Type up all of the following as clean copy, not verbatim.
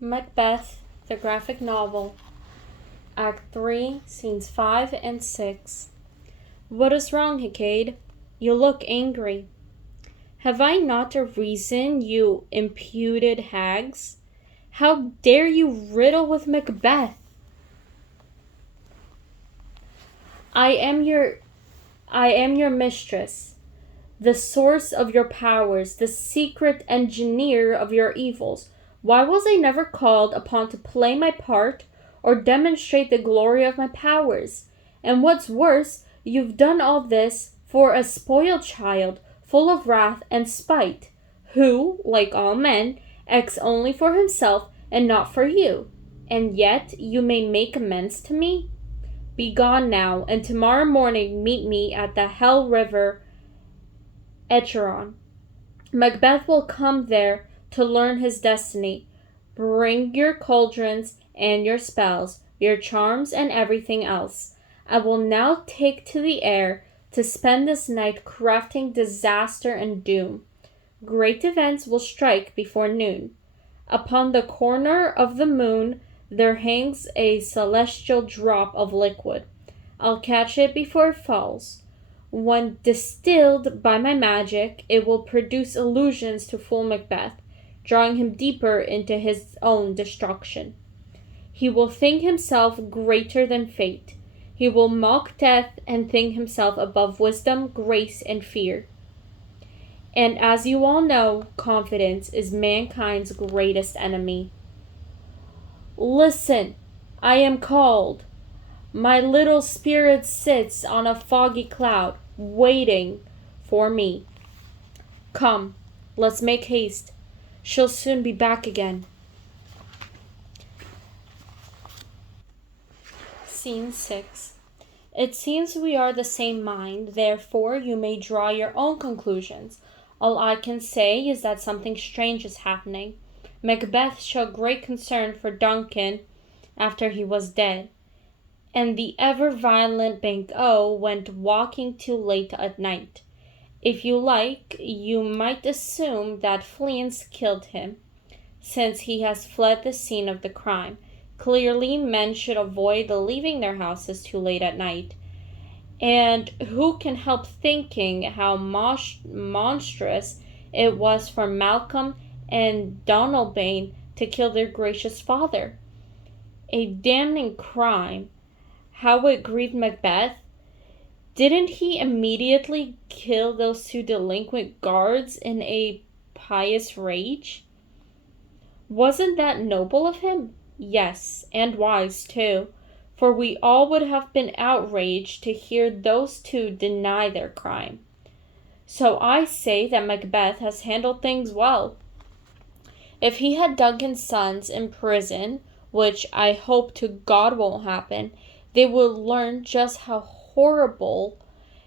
Macbeth, the graphic novel, Act 3, Scenes 5 and 6. What is wrong, Hecate? You look angry. Have I not a reason, you imputed hags? How dare you riddle with Macbeth? I am your mistress, the source of your powers, the secret engineer of your evils. Why was I never called upon to play my part or demonstrate the glory of my powers? And what's worse, you've done all this for a spoiled child, full of wrath and spite, who, like all men, acts only for himself and not for you. And yet you may make amends to me? Be gone now, and tomorrow morning meet me at the Hell River, Echeron. Macbeth will come there to learn his destiny. Bring your cauldrons and your spells, your charms and everything else. I will now take to the air to spend this night crafting disaster and doom. Great events will strike before noon. Upon the corner of the moon there hangs a celestial drop of liquid. I'll catch it before it falls. When distilled by my magic, it will produce illusions to fool Macbeth, drawing him deeper into his own destruction. He will think himself greater than fate. He will mock death and think himself above wisdom, grace, and fear. And as you all know, confidence is mankind's greatest enemy. Listen, I am called. My little spirit sits on a foggy cloud, waiting for me. Come, let's make haste. She'll soon be back again. Scene 6. It seems we are the same mind, therefore you may draw your own conclusions. All I can say is that something strange is happening. Macbeth showed great concern for Duncan after he was dead, and the ever-violent Banquo went walking too late at night. If you like, you might assume that Fleance killed him, since he has fled the scene of the crime. Clearly, men should avoid leaving their houses too late at night. And who can help thinking how monstrous it was for Malcolm and Donalbain to kill their gracious father? A damning crime. How it grieved Macbeth. Didn't he immediately kill those two delinquent guards in a pious rage? Wasn't that noble of him? Yes, and wise too, for we all would have been outraged to hear those two deny their crime. So I say that Macbeth has handled things well. If he had Duncan's sons in prison, which I hope to God won't happen, they will learn just how horrible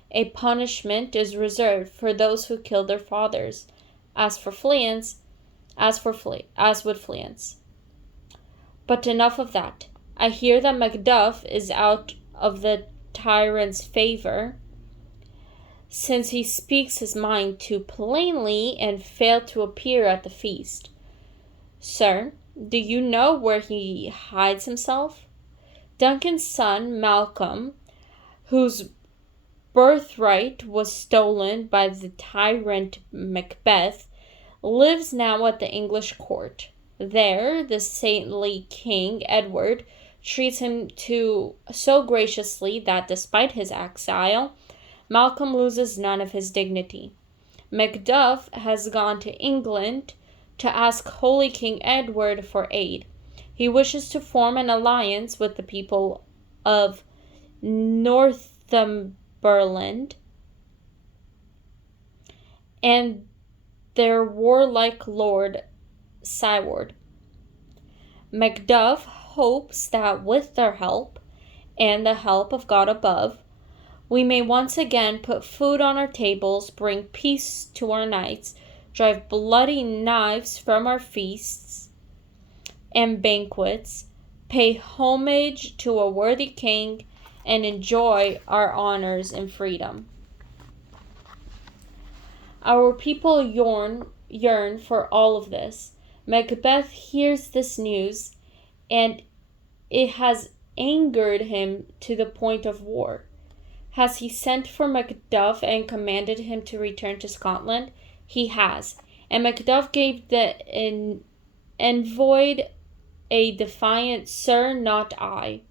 a punishment is reserved for those who kill their fathers. As with Fleance. But enough of that. I hear that Macduff is out of the tyrant's favor, since he speaks his mind too plainly and failed to appear at the feast. Sir, do you know where he hides himself? Duncan's son, Malcolm, whose birthright was stolen by the tyrant Macbeth, lives now at the English court. There, the saintly King Edward treats him so graciously that, despite his exile, Malcolm loses none of his dignity. Macduff has gone to England to ask Holy King Edward for aid. He wishes to form an alliance with the people of Northumberland and their warlike lord Siward. Macduff hopes that with their help, and the help of God above, we may once again put food on our tables, bring peace to our nights, drive bloody knives from our feasts and banquets, pay homage to a worthy king, and enjoy our honors and freedom. Our people yearn for all of this. Macbeth hears this news, and it has angered him to the point of war. Has he sent for Macduff and commanded him to return to Scotland? He has, and Macduff gave the envoy a defiant "Sir, not I."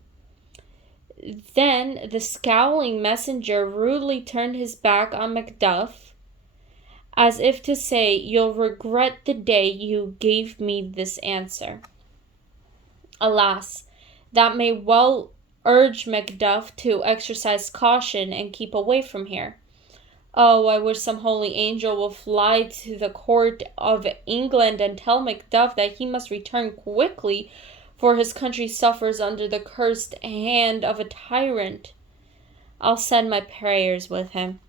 Then the scowling messenger rudely turned his back on Macduff, as if to say, "You'll regret the day you gave me this answer." Alas, that may well urge Macduff to exercise caution and keep away from here. Oh, I wish some holy angel will fly to the court of England and tell Macduff that he must return quickly, for his country suffers under the cursed hand of a tyrant. I'll send my prayers with him.